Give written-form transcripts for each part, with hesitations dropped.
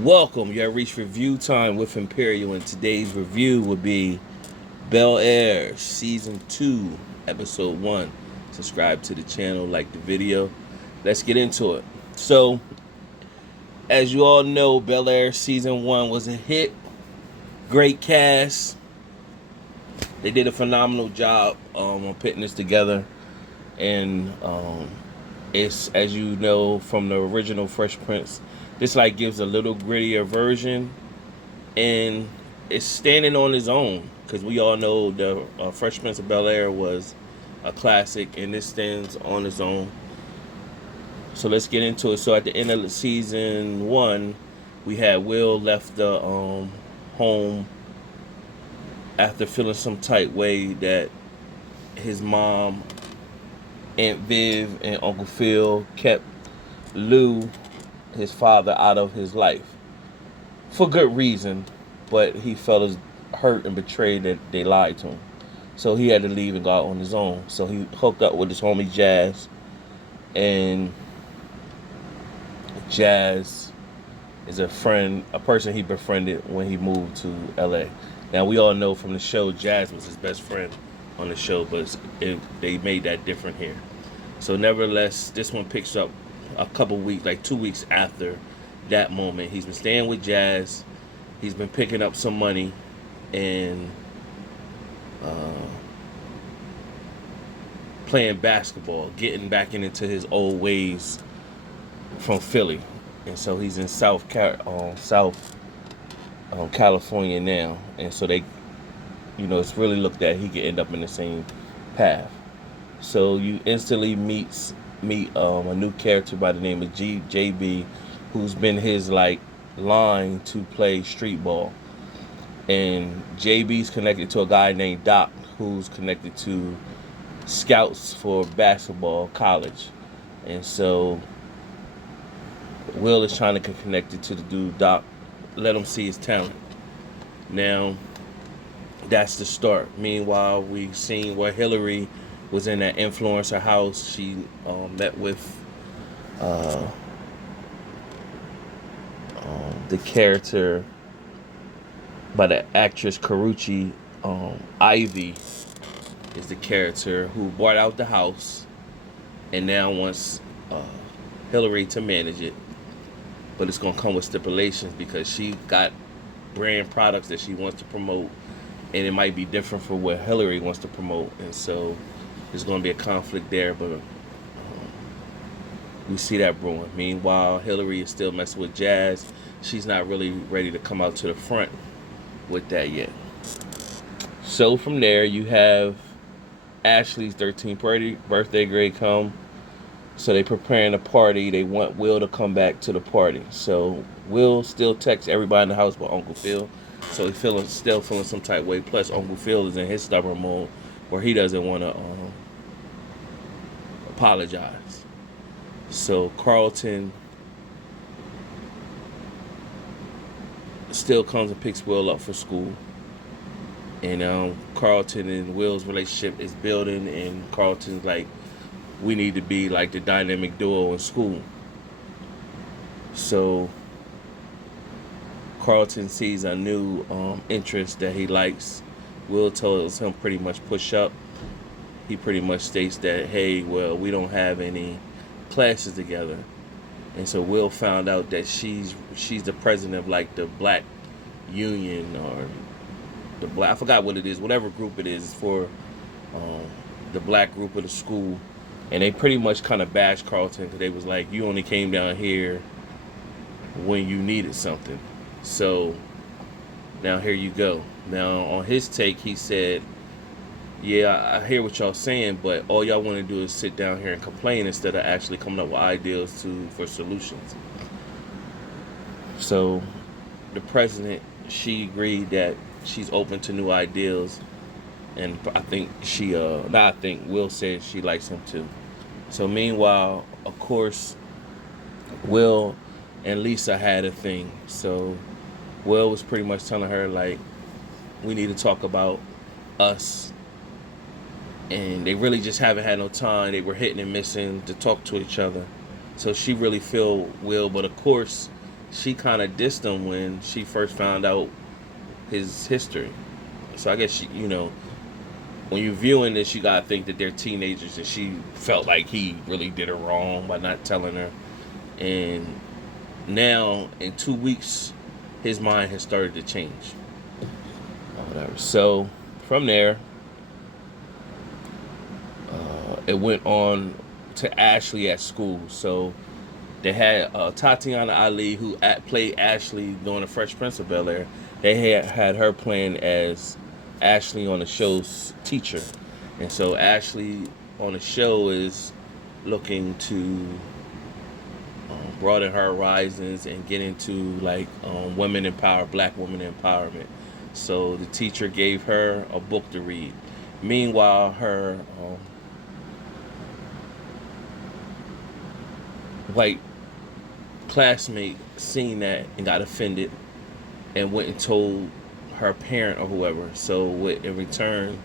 Welcome. You have reached review time with Imperial, and today's review would be Bel Air Season 2, Episode 1. Subscribe to the channel, like the video. Let's get into it. So, as you all know, Bel Air Season 1 was a hit. Great cast. They did a phenomenal job on putting this together. And it's, as you know, from the original Fresh Prince, this like gives a little grittier version, and it's standing on its own because we all know the Fresh Prince of Bel Air was a classic, and this stands on its own. So let's get into it. So at the end of the season 1, we had Will left the home after feeling some tight way that his mom, Aunt Viv, and Uncle Phil kept Lou, his father, out of his life for good reason, but he felt as hurt and betrayed that they lied to him. So he had to leave and go out on his own. So he hooked up with his homie Jazz, and Jazz is a person he befriended when he moved to LA. Now we all know from the show Jazz was his best friend on the show, but they made that different here. So nevertheless, this one picks up a couple weeks, like 2 weeks after that moment. He's been staying with Jazz. He's been picking up some money and playing basketball, getting back into his old ways from Philly. And so he's in California now. And so they, it's really looked at he could end up in the same path. So you instantly meet a new character by the name of JB, who's been his line to play street ball. And JB's connected to a guy named Doc, who's connected to scouts for basketball college. And so Will is trying to get connected to the dude Doc, let him see his talent. Now, that's the start. Meanwhile, we've seen where Hillary was in that influencer house. She met with the character by the actress Karuchi. Ivy is the character who bought out the house and now wants Hillary to manage it. But it's going to come with stipulations because she got brand products that she wants to promote, and it might be different for what Hillary wants to promote. And so there's going to be a conflict there, but we see that brewing. Meanwhile, Hillary is still messing with Jazz. She's not really ready to come out to the front with that yet. So from there, you have Ashley's 13th birthday grade come. So they preparing a party. They want Will to come back to the party. So Will still texts everybody in the house but Uncle Phil. So he's still feeling some type way. Plus Uncle Phil is in his stubborn mode where he doesn't want to apologize. So Carlton still comes and picks Will up for school. And Carlton and Will's relationship is building, and Carlton's like, we need to be like the dynamic duo in school. So Carlton sees a new interest that he likes. Will tells him pretty much push up. He pretty much states that, hey, well, we don't have any classes together. And so Will found out that she's the president of like the black union, or the black, I forgot what it is, whatever group it is for the black group of the school. And they pretty much kind of bashed Carlton because they was like, you only came down here when you needed something. So now here you go. Now on his take, he said, yeah, I hear what y'all saying, but all y'all want to do is sit down here and complain instead of actually coming up with ideas for solutions. So the president, she agreed that she's open to new ideas, and I think Will said she likes him too. So meanwhile, of course, Will and Lisa had a thing. So Will was pretty much telling her, like, we need to talk about us. And they really just haven't had no time. They were hitting and missing to talk to each other. So she really feel Will, but of course, she kind of dissed him when she first found out his history. So I guess she, when you're viewing this, you gotta think that they're teenagers, and she felt like he really did her wrong by not telling her. And now, in 2 weeks, his mind has started to change. Whatever. So from there, it went on to Ashley at school. So they had Tatiana Ali, who played Ashley during the Fresh Prince of Bel Air. They had her playing as Ashley on the show's teacher. And so Ashley on the show is looking to broaden her horizons and get into black women empowerment. So the teacher gave her a book to read. Meanwhile, her white classmate seen that and got offended and went and told her parent or whoever. So in return,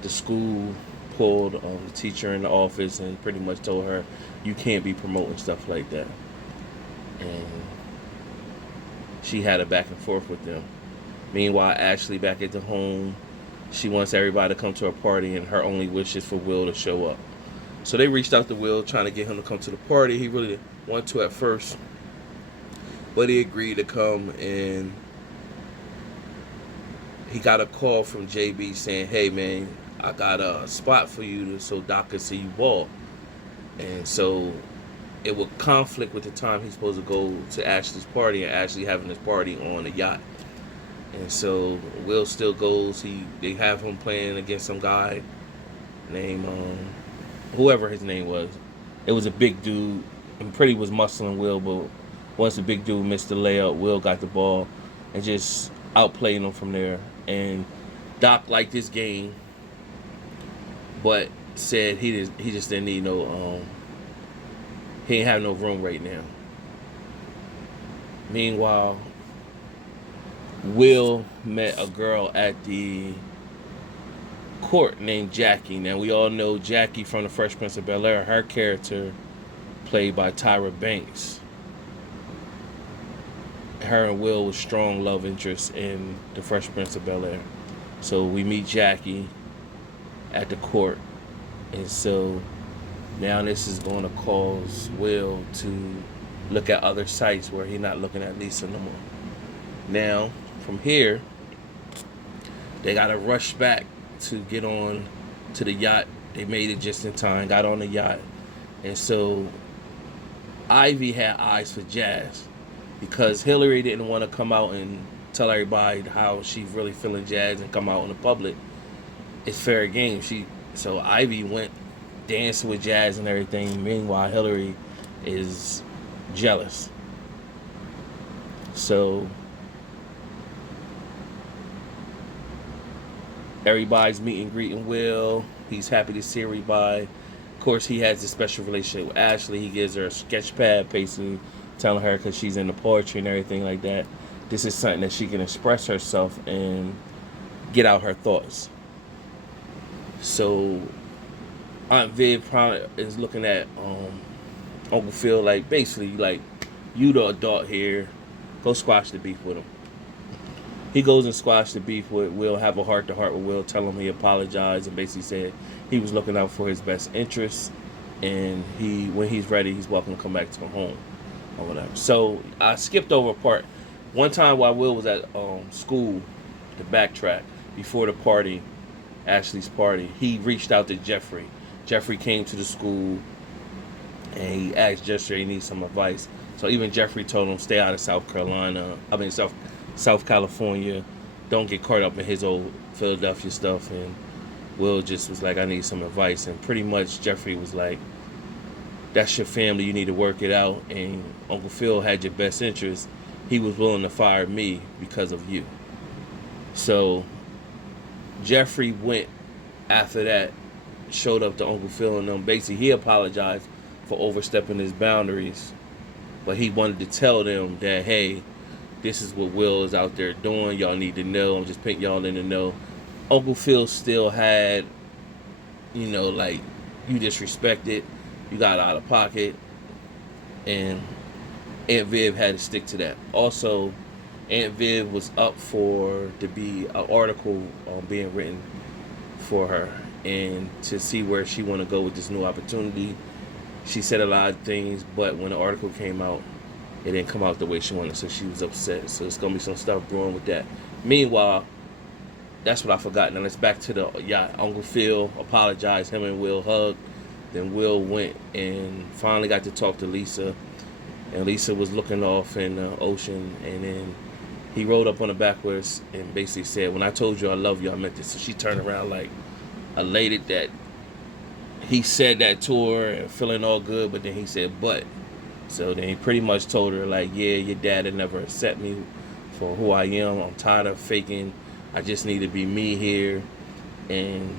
the school pulled the teacher in the office and pretty much told her, you can't be promoting stuff like that. And she had a back and forth with them. Meanwhile, Ashley back at the home, she wants everybody to come to a party, and her only wish is for Will to show up. So they reached out to Will, trying to get him to come to the party. He really didn't want to at first, but he agreed to come, and he got a call from JB saying, hey man, I got a spot for you so Doc can see you ball. And so it would conflict with the time he's supposed to go to Ashley's party, and Ashley having this party on a yacht. And so Will still goes. They have him playing against some guy named whoever his name was. It was a big dude, and Pretty was muscling Will, but once the big dude missed the layup, Will got the ball and just outplayed him from there. And Doc liked this game, but said he just didn't need no he ain't have no room right now. Meanwhile, Will met a girl at the court named Jackie. Now, we all know Jackie from the Fresh Prince of Bel Air. Her character, played by Tyra Banks. Her and Will was strong love interests in the Fresh Prince of Bel Air. So we meet Jackie at the court. And so now this is going to cause Will to look at other sites where he's not looking at Lisa no more. Now, from here, they got to rush back to get on to the yacht. They made it just in time, got on the yacht. And so Ivy had eyes for Jazz because Hillary didn't want to come out and tell everybody how she's really feeling Jazz and come out in the public. It's fair game. So Ivy went dancing with Jazz and everything. Meanwhile, Hillary is jealous. So everybody's meet and greeting Will. He's happy to see everybody. Of course, he has a special relationship with Ashley. He gives her a sketch pad, basically telling her, because she's into poetry and everything like that, this is something that she can express herself and get out her thoughts. So Aunt Viv probably is looking at Uncle Phil like, basically, like, you the adult here, go squash the beef with him. He goes and squashed the beef with Will, have a heart-to-heart with Will, tell him he apologized, and basically said he was looking out for his best interests, and when he's ready, he's welcome to come back to home or whatever. So I skipped over a part. One time while Will was at school, to backtrack, before the party, Ashley's party, he reached out to Jeffrey. Jeffrey came to the school, and he asked Jeffrey he needs some advice. So even Jeffrey told him, stay out of South California, don't get caught up in his old Philadelphia stuff. And Will just was like, I need some advice. And pretty much Jeffrey was like, that's your family, you need to work it out. And Uncle Phil had your best interest. He was willing to fire me because of you. So Jeffrey went after that, showed up to Uncle Phil and them. Basically, he apologized for overstepping his boundaries, but he wanted to tell them that, hey, this is what Will is out there doing. Y'all need to know. I'm just putting y'all in the know. Uncle Phil still had, like, you disrespected, you got out of pocket, and Aunt Viv had to stick to that. Also, Aunt Viv was up for to be an article being written for her and to see where she want to go with this new opportunity. She said a lot of things, but when the article came out, it didn't come out the way she wanted, so she was upset. So it's gonna be some stuff brewing with that. Meanwhile, that's what I forgot. Now let's back to the yacht. Uncle Phil apologized. Him and Will hugged. Then Will went and finally got to talk to Lisa, and Lisa was looking off in the ocean, and then he rolled up on the backwards and basically said, "When I told you I love you, I meant this." So she turned around like elated that he said that to her and feeling all good, but then he said, "But." So then he pretty much told her, like, "Yeah, your dad had never accept me for who I am. I'm tired of faking. I just need to be me here. And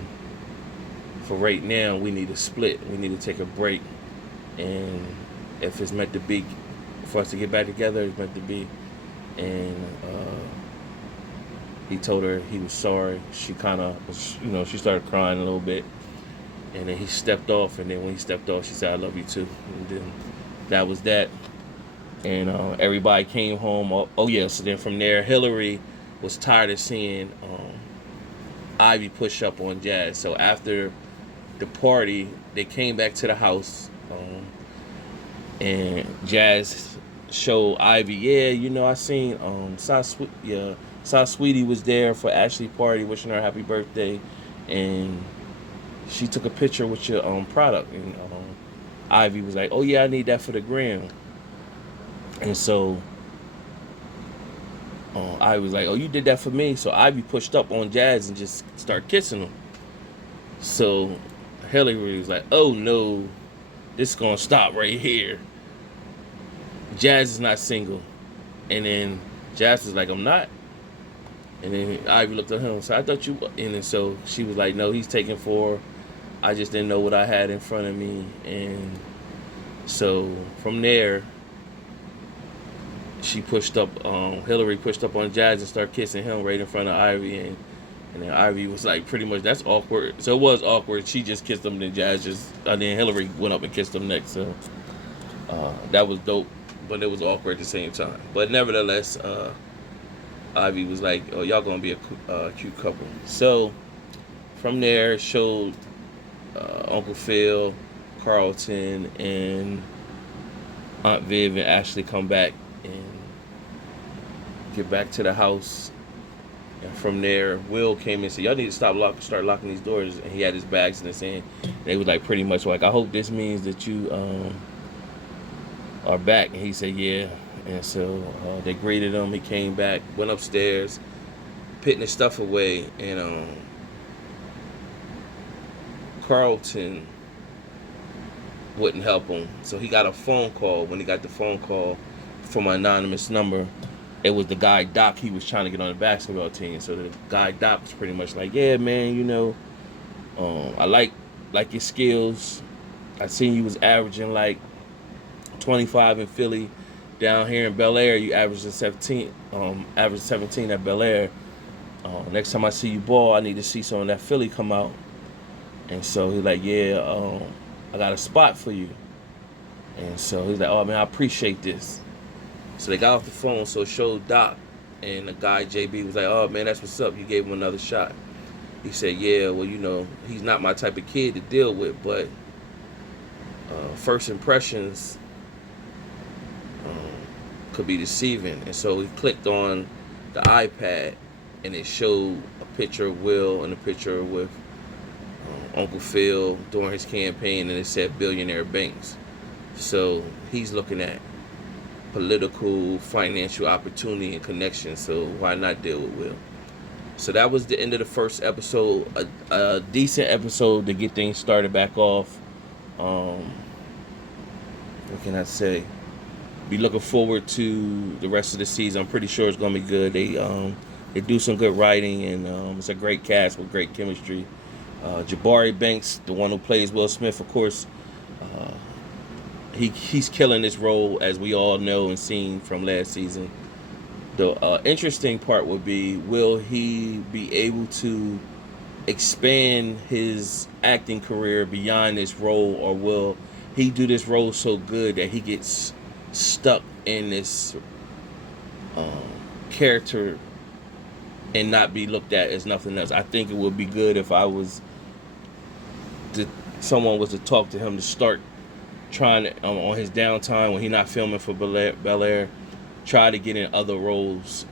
for right now, we need to split. We need to take a break. And if it's meant to be for us to get back together, it's meant to be." And he told her he was sorry. She kind of, she started crying a little bit. And then he stepped off. And then when he stepped off, she said, "I love you too." And then that was that. And everybody came home. Oh yeah, so then from there, Hillary was tired of seeing Ivy push up on Jazz. So after the party, they came back to the house, and Jazz showed Ivy, "Yeah, I seen Saw Sweetie was there for Ashley's party, wishing her happy birthday, and she took a picture with your product." And Ivy was like, "Oh yeah, I need that for the gram." And so Ivy was like, "Oh, you did that for me?" So Ivy pushed up on Jazz and just started kissing him. So Hillary was like, "Oh no, this is gonna stop right here. Jazz is not single." And then Jazz was like, "I'm not." And then Ivy looked at him. So I thought you. And then so she was like, "No, he's taking 4. I just didn't know what I had in front of me." And so from there, she pushed up. Hillary pushed up on Jazz and started kissing him right in front of Ivy. And then Ivy was like, pretty much, "That's awkward." So it was awkward. She just kissed him, then Jazz then Hillary went up and kissed him next. So that was dope, but it was awkward at the same time. But nevertheless, Ivy was like, "Oh, y'all gonna be a cute couple." So from there, it showed Uncle Phil, Carlton, and Aunt Viv and Ashley come back and get back to the house. And from there, Will came in and said, "Y'all need to start locking these doors." And he had his bags in his hand. They was like pretty much like, "I hope this means that you are back." And he said, "Yeah." And so they greeted him. He came back, went upstairs, putting his stuff away, and Carlton wouldn't help him. So he got a phone call. When he got the phone call from an anonymous number, it was the guy Doc. He was trying to get on the basketball team. So the guy Doc was pretty much like, "Yeah, man, I like your skills. I seen you was averaging like 25 in Philly. Down here in Bel Air, you averaging 17. Average 17 at Bel Air. Next time I see you ball, I need to see some of that Philly come out." And so he's like, "Yeah, I got a spot for you." And so he's like, "Oh man, I appreciate this." So they got off the phone. So it showed Doc, and the guy JB was like, "Oh man, that's what's up. You gave him another shot." He said, "Yeah, well, he's not my type of kid to deal with, but first impressions could be deceiving." And so he clicked on the iPad, and it showed a picture of Will and a picture with Uncle Phil during his campaign, and it said Billionaire Banks. So he's looking at political, financial opportunity and connection, so why not deal with Will? So that was the end of the first episode, a decent episode to get things started back off. What can I say? Be looking forward to the rest of the season. I'm pretty sure it's going to be good. They do some good writing, and it's a great cast with great chemistry. Jabari Banks, the one who plays Will Smith, of course, he's killing this role, as we all know and seen from last season. The interesting part would be, will he be able to expand his acting career beyond this role, or will he do this role so good that he gets stuck in this character and not be looked at as nothing else. I think it would be good if someone was to talk to him to start trying to, on his downtime when he's not filming for Bel Air, try to get in other roles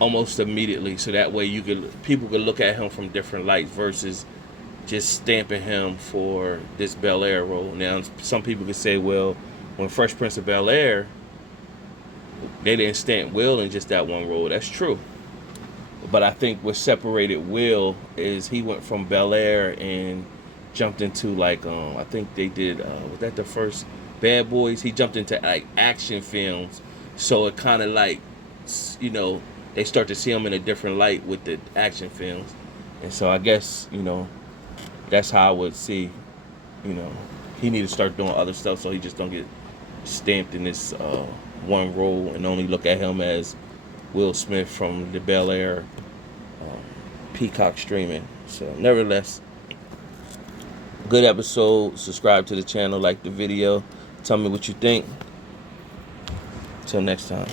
almost immediately, so that way people could look at him from different lights versus just stamping him for this Bel Air role. Now, some people could say, well, when Fresh Prince of Bel Air, they didn't stamp Will in just that one role. That's true. But I think what separated Will is he went from Bel Air and jumped into like I think they did was that the first Bad Boys? He jumped into like action films, so it kind of like, you know, they start to see him in a different light with the action films. And so I guess, you know, that's how I would see, you know, he need to start doing other stuff so he just don't get stamped in this one role and only look at him as Will Smith from the Bel Air Peacock streaming. So nevertheless, good episode. Subscribe to the channel, like the video, tell me what you think. Till next time.